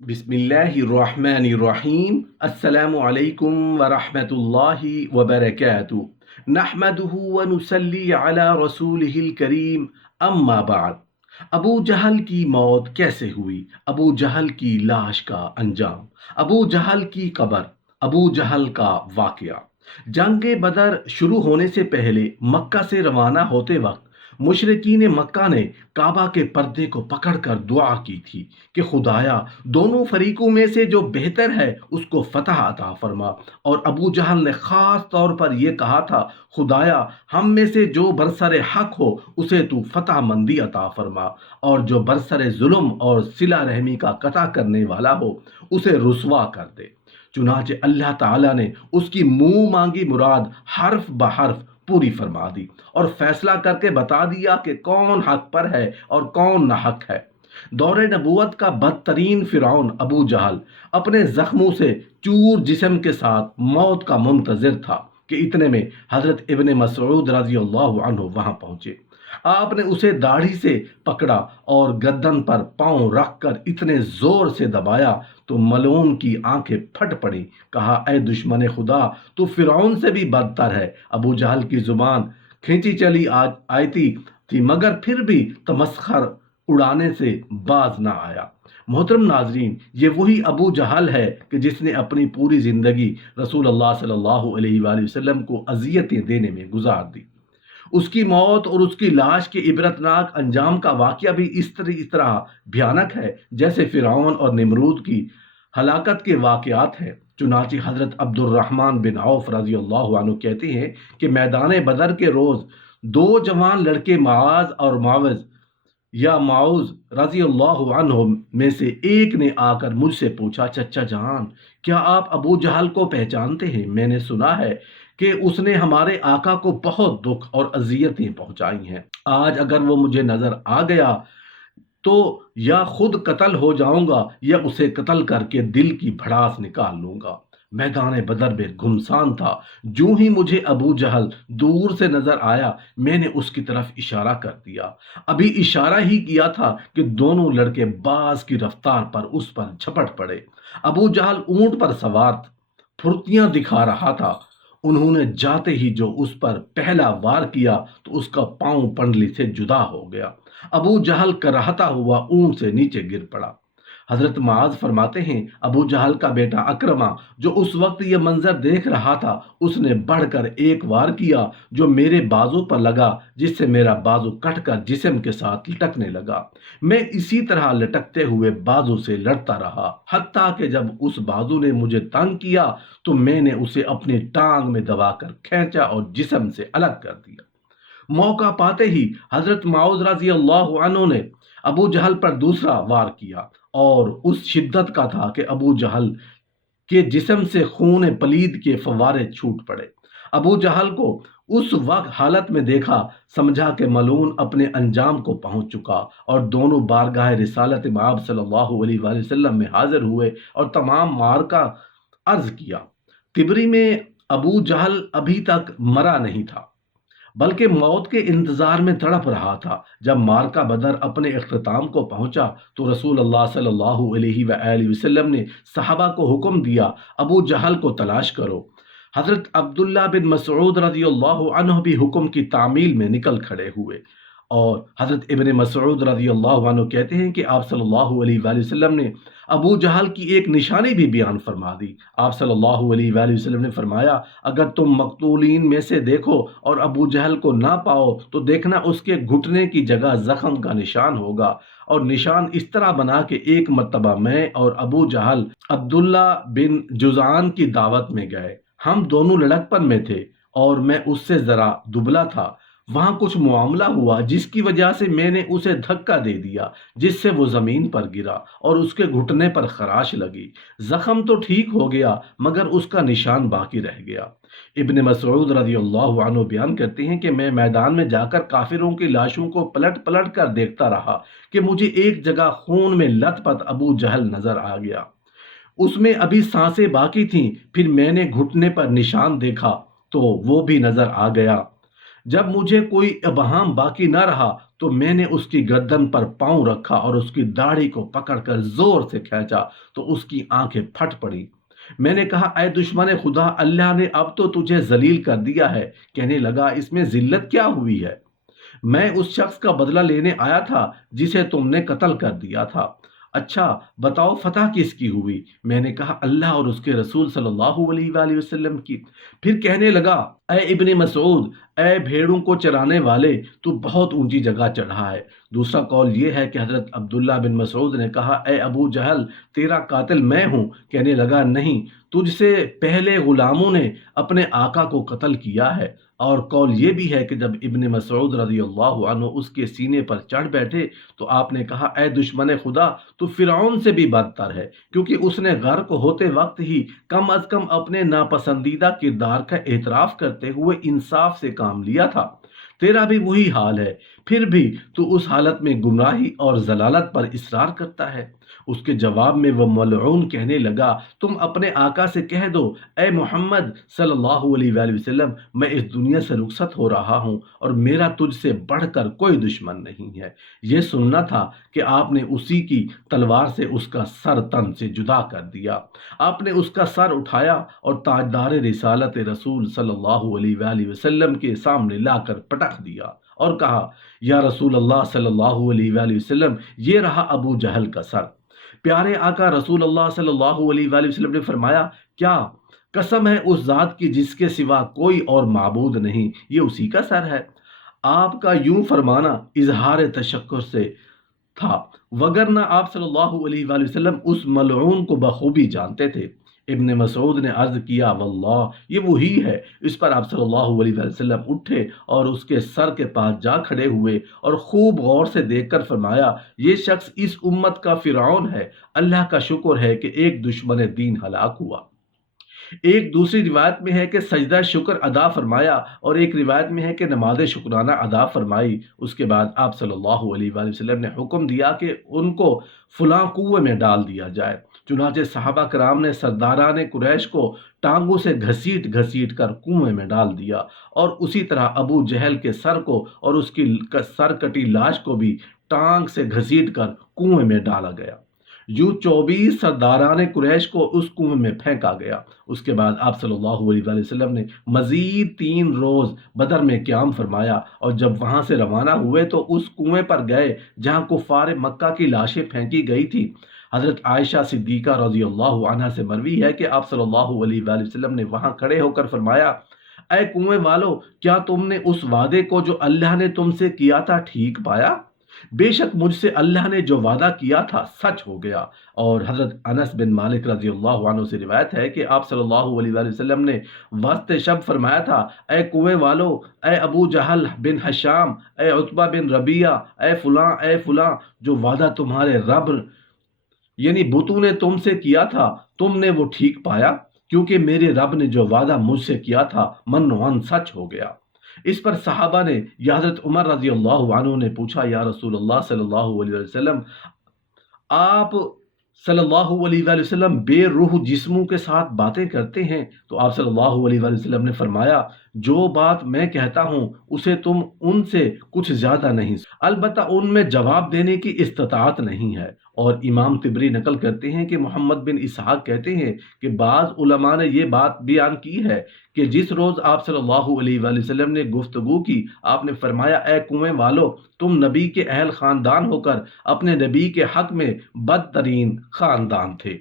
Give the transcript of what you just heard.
बिस्मिल्लाहिर्रहमानिर्रहीम अस्सलामु अलैकुम वरहमतुल्लाहि वबरकातुहू नहमदुहु व नुसल्ली अला रसूलिहिल करीम अम्मा बाद। अबू जहल की मौत कैसे हुई? अबू जहल की लाश का अंजाम, अबू जहल की कब्र, अबू जहल का वाकया। जंग बदर शुरू होने से पहले मक्का से रवाना होते वक्त मुशरिकीन मक्का ने काबा के पर्दे को पकड़कर दुआ की थी कि खुदाया दोनों फरीकों में से जो बेहतर है उसको फतह अता फरमा। और अबू जहल ने खास तौर पर यह कहा था, खुदाया हम में से जो बरसरे हक हो उसे तू फतह मंदी अता फरमा, और जो बरसरे जुल्म और सिला रहमी का कता करने वाला हो उसे रुसवा कर दे। चुनाचे अल्लाह ताला ने उसकी मुंह मांगी मुराद हर्फ ब हर्फ पूरी फरमा दी और फैसला करके बता दिया कि कौन हक पर है और कौन नाहक है। दौरे नबूवत का बदतरीन फिरौन अबू जहल अपने जख्मों से चूर जिस्म के साथ मौत का मुंतजिर था कि इतने में हजरत इब्ने मसऊद रजी अल्लाह अन्हु वहां पहुंचे। आपने उसे दाढ़ी से पकड़ा और गर्दन पर पांव रखकर इतने जोर से दबाया तो मलून की आंखें फट पड़ी। कहा, ऐ दुश्मन खुदा, तू फिरौन से भी बदतर है। अबू जहल की जुबान खींची चली आयती थी मगर फिर भी तमस्खर उड़ाने से बाज ना आया। मोहतरम नाजरीन, ये वही अबू जहल है कि जिसने अपनी पूरी जिंदगी रसूल अल्लाह सल्लल्लाहु अलैहि वसल्लम को अजियतें देने में गुजार दी। उसकी मौत और उसकी लाश के इबरतनाक अंजाम का वाकया भी इस तरह भयानक है जैसे फिरौन और निमरूद की हलाकत के वाकयात हैं। चुनांचे हजरत अब्दुर्रहमान बिन औफ रजी अल्लाह अन्हु कहते हैं कि मैदान बदर के रोज दो जवान लड़के माज और मावज या माउज रजी अल्लाह अन्हु में से एक ने आकर मुझसे पूछा, चचा जान, क्या आप अबू जहल को पहचानते हैं? मैंने सुना है कि उसने हमारे आका को बहुत दुख और अजियतें पहुंचाई हैं। आज अगर वो मुझे नजर आ गया तो या खुद कत्ल हो जाऊंगा या उसे कत्ल करके दिल की भड़ास निकाल लूंगा। मैदान बदर में घुमसान था। जो ही मुझे अबू जहल दूर से नजर आया मैंने उसकी तरफ इशारा कर दिया। अभी इशारा ही किया था कि दोनों लड़के बाज की रफ्तार पर उस पर झपट पड़े। अबू जहल ऊंट पर सवार फुर्तियां दिखा रहा था। उन्होंने जाते ही जो उस पर पहला वार किया तो उसका पांव पंडली से जुदा हो गया। अबू जहल कराहता हुआ ऊंट से नीचे गिर पड़ा। हजरत माज फरमाते हैं, अबू जहल का बेटा अकरमा जो उस वक्त ये मंजर देख रहा था उसने बढ़कर एक वार किया जो मेरे बाजू पर लगा, जिससे मेरा बाजू कटकर जिस्म के साथ लटकने लगा। मैं इसी तरह लटकते हुए बाजू से लड़ता रहा हत्ता कि जब उस बाजू ने मुझे तंग किया तो मैंने उसे अपनी टांग में दबाकर खींचा और जिस्म से अलग कर दिया। मौका पाते ही हजरत माउज रजी अल्लाह अन्हु ने अबू जहल पर दूसरा वार किया और उस शिद्दत का था कि अबू जहल के जिस्म से खून पलीद के फवारे छूट पड़े। अबू जहल को उस वक्त हालत में देखा, समझा कि मलून अपने अंजाम को पहुंच चुका और दोनों बारगाह रिसालत माब सल्लल्लाहु अलैहि वसल्लम में हाजिर हुए और तमाम मार का अर्ज किया। तिबरी में अबू जहल अभी तक मरा नहीं था बल्कि मौत के इंतजार में तड़प रहा था। जब मार्का बदर अपने इख्तिताम को पहुंचा तो रसूल अल्लाह सल्लल्लाहु अलैहि वसल्लम ने सहाबा को हुक्म दिया, अबू जहल को तलाश करो। हजरत अब्दुल्ला बिन मसऊद रजी अल्लाह अन्हु भी हुक्म की तामील में निकल खड़े हुए और हजरत इब्ने मसऊद रजी अल्लाह अन्हु कहते हैं कि आप सल्लल्लाहु अलैहि वसल्लम ने अबू जहल की एक निशानी भी बयान फरमा दी। आप सल्लल्लाहु अलैहि वसल्लम ने फरमाया, अगर तुम मकतूलीन में से देखो और अबू जहल को ना पाओ तो देखना उसके घुटने की जगह जख्म का निशान होगा। और निशान इस तरह बना कि एक मर्तबा मैं और अबू जहल अब्दुल्ला बिन जुजान की दावत में गए। हम दोनों लड़कपन में थे और मैं उससे जरा दुबला था। वहां कुछ मामला हुआ जिसकी वजह से मैंने उसे धक्का दे दिया, जिससे वो जमीन पर गिरा और उसके घुटने पर खराश लगी। जख्म तो ठीक हो गया मगर उसका निशान बाकी रह गया। इब्ने मसऊद रजी अल्लाह अन्हु बयान करते हैं कि मैं मैदान में जाकर काफिरों की लाशों को पलट पलट कर देखता रहा कि मुझे एक जगह खून में लथपथ अबू जहल नजर आ गया। उसमें अभी सांसें बाकी थीं। फिर मैंने घुटने पर निशान देखा तो वो भी नजर आ गया। جب مجھے کوئی ابہام باقی نہ رہا تو میں نے اس کی گردن پر پاؤں رکھا اور اس کی داڑھی کو پکڑ کر زور سے کھینچا تو اس کی آنکھیں پھٹ پڑی۔ میں نے کہا اے دشمن خدا، اللہ نے اب تو تجھے ذلیل کر دیا ہے۔ کہنے لگا اس میں ذلت کیا ہوئی ہے؟ میں اس شخص کا بدلہ لینے آیا تھا جسے تم نے قتل کر دیا تھا۔ اچھا بتاؤ فتح کس کی ہوئی؟ میں نے کہا اللہ اور اس کے رسول صلی اللہ علیہ وآلہ وسلم کی۔ پھر کہنے لگا اے ابن مسعود، اے بھیڑوں کو چرانے والے، تو بہت اونچی جگہ چڑھا ہے۔ دوسرا قول یہ ہے کہ حضرت عبداللہ بن مسعود نے کہا اے ابو جہل، تیرا قاتل میں ہوں؟ کہنے لگا نہیں، تجھ سے پہلے غلاموں نے اپنے آقا کو قتل کیا ہے۔ اور قول یہ بھی ہے کہ جب ابن مسعود رضی اللہ عنہ اس کے سینے پر چڑھ بیٹھے تو آپ نے کہا اے دشمن خدا، تو فرعون سے بھی بدتر ہے، کیونکہ اس نے غرق ہوتے وقت ہی کم از کم اپنے ناپسندیدہ کردار کا اعتراف کرتے ہوئے انصاف سے کام لیا تھا۔ تیرا بھی وہی حال ہے، پھر بھی تو اس حالت میں گمراہی اور ضلالت پر اصرار کرتا ہے۔ اس کے جواب میں وہ ملعون کہنے لگا تم اپنے آقا سے کہہ دو اے محمد صلی اللہ علیہ وآلہ وسلم، میں اس دنیا سے رخصت ہو رہا ہوں اور میرا تجھ سے بڑھ کر کوئی دشمن نہیں ہے۔ یہ سننا تھا کہ آپ نے اسی کی تلوار سے اس کا سر تن سے جدا کر دیا۔ آپ نے اس کا سر اٹھایا اور تاجدار رسالت رسول صلی اللہ علیہ وآلہ وسلم کے سامنے لا کر پٹخ دیا اور کہا یا رسول اللہ صلی اللہ علیہ وآلہ وسلم، یہ رہا ابو جہل کا سر۔ پیارے آقا رسول اللہ صلی اللہ علیہ وآلہ وسلم نے فرمایا کیا قسم ہے اس ذات کی جس کے سوا کوئی اور معبود نہیں، یہ اسی کا سر ہے۔ آپ کا یوں فرمانا اظہار تشکر سے تھا، وگرنہ آپ صلی اللہ علیہ وآلہ وسلم اس ملعون کو بخوبی جانتے تھے۔ ابن مسعود نے عرض کیا واللہ یہ وہی ہے۔ اس پر آپ صلی اللہ علیہ وآلہ وسلم اٹھے اور اس کے سر کے پاس جا کھڑے ہوئے اور خوب غور سے دیکھ کر فرمایا یہ شخص اس امت کا فرعون ہے۔ اللہ کا شکر ہے کہ ایک دشمن دین ہلاک ہوا۔ ایک دوسری روایت میں ہے کہ سجدہ شکر ادا فرمایا اور ایک روایت میں ہے کہ نماز شکرانہ ادا فرمائی۔ اس کے بعد آپ صلی اللہ علیہ وآلہ وسلم نے حکم دیا کہ ان کو فلاں کنویں میں ڈال دیا جائے۔ چنانچہ صحابہ کرام نے سرداران قریش کو ٹانگوں سے گھسیٹ گھسیٹ کر کنویں میں ڈال دیا، اور اسی طرح ابو جہل کے سر کو اور اس کی سر کٹی لاش کو بھی ٹانگ سے گھسیٹ کر کنویں میں ڈالا گیا۔ یوں 24 سرداران قریش کو اس کنویں میں پھینکا گیا۔ اس کے بعد آپ صلی اللہ علیہ وآلہ وسلم نے مزید 3 روز بدر میں قیام فرمایا، اور جب وہاں سے روانہ ہوئے تو اس کنویں پر گئے جہاں کفار مکہ کی لاشیں پھینکی گئی تھی۔ حضرت عائشہ صدیقہ رضی اللہ عنہا سے مروی ہے کہ آپ صلی اللہ علیہ وآلہ وسلم نے وہاں کھڑے ہو کر فرمایا اے کنویں والو، کیا تم نے اس وعدے کو جو اللہ نے تم سے کیا تھا ٹھیک پایا؟ بے شک مجھ سے اللہ نے جو وعدہ کیا تھا سچ ہو گیا۔ اور حضرت انس بن مالک رضی اللہ عنہ سے روایت ہے کہ آپ صلی اللہ علیہ وآلہ وسلم نے وسط شب فرمایا تھا اے کنویں والو، اے ابو جہل بن حشام، اے عتبہ بن ربیعہ، اے فلاں اے فلاں، جو وعدہ تمہارے رب یعنی بتوں نے تم سے کیا تھا تم نے وہ ٹھیک پایا، کیونکہ میرے رب نے جو وعدہ مجھ سے کیا تھا منوعاً سچ ہو گیا۔ اس پر صحابہ نے یا حضرت عمر رضی اللہ عنہ نے پوچھا یا رسول اللہ صلی اللہ علیہ وسلم، آپ صلی اللہ علیہ وآلہ وسلم بے روح جسموں کے ساتھ باتیں کرتے ہیں؟ تو آپ صلی اللہ علیہ وآلہ وسلم نے فرمایا جو بات میں کہتا ہوں اسے تم ان سے کچھ زیادہ نہیں، البتہ ان میں جواب دینے کی استطاعت نہیں ہے۔ اور امام طبری نقل کرتے ہیں کہ محمد بن اسحاق کہتے ہیں کہ بعض علماء نے یہ بات بیان کی ہے کہ جس روز آپ صلی اللہ علیہ وآلہ وسلم نے گفتگو کی، آپ نے فرمایا اے کنویں والو، تم نبی کے اہل خاندان ہو کر اپنے نبی کے حق میں بدترین خاندان تھے۔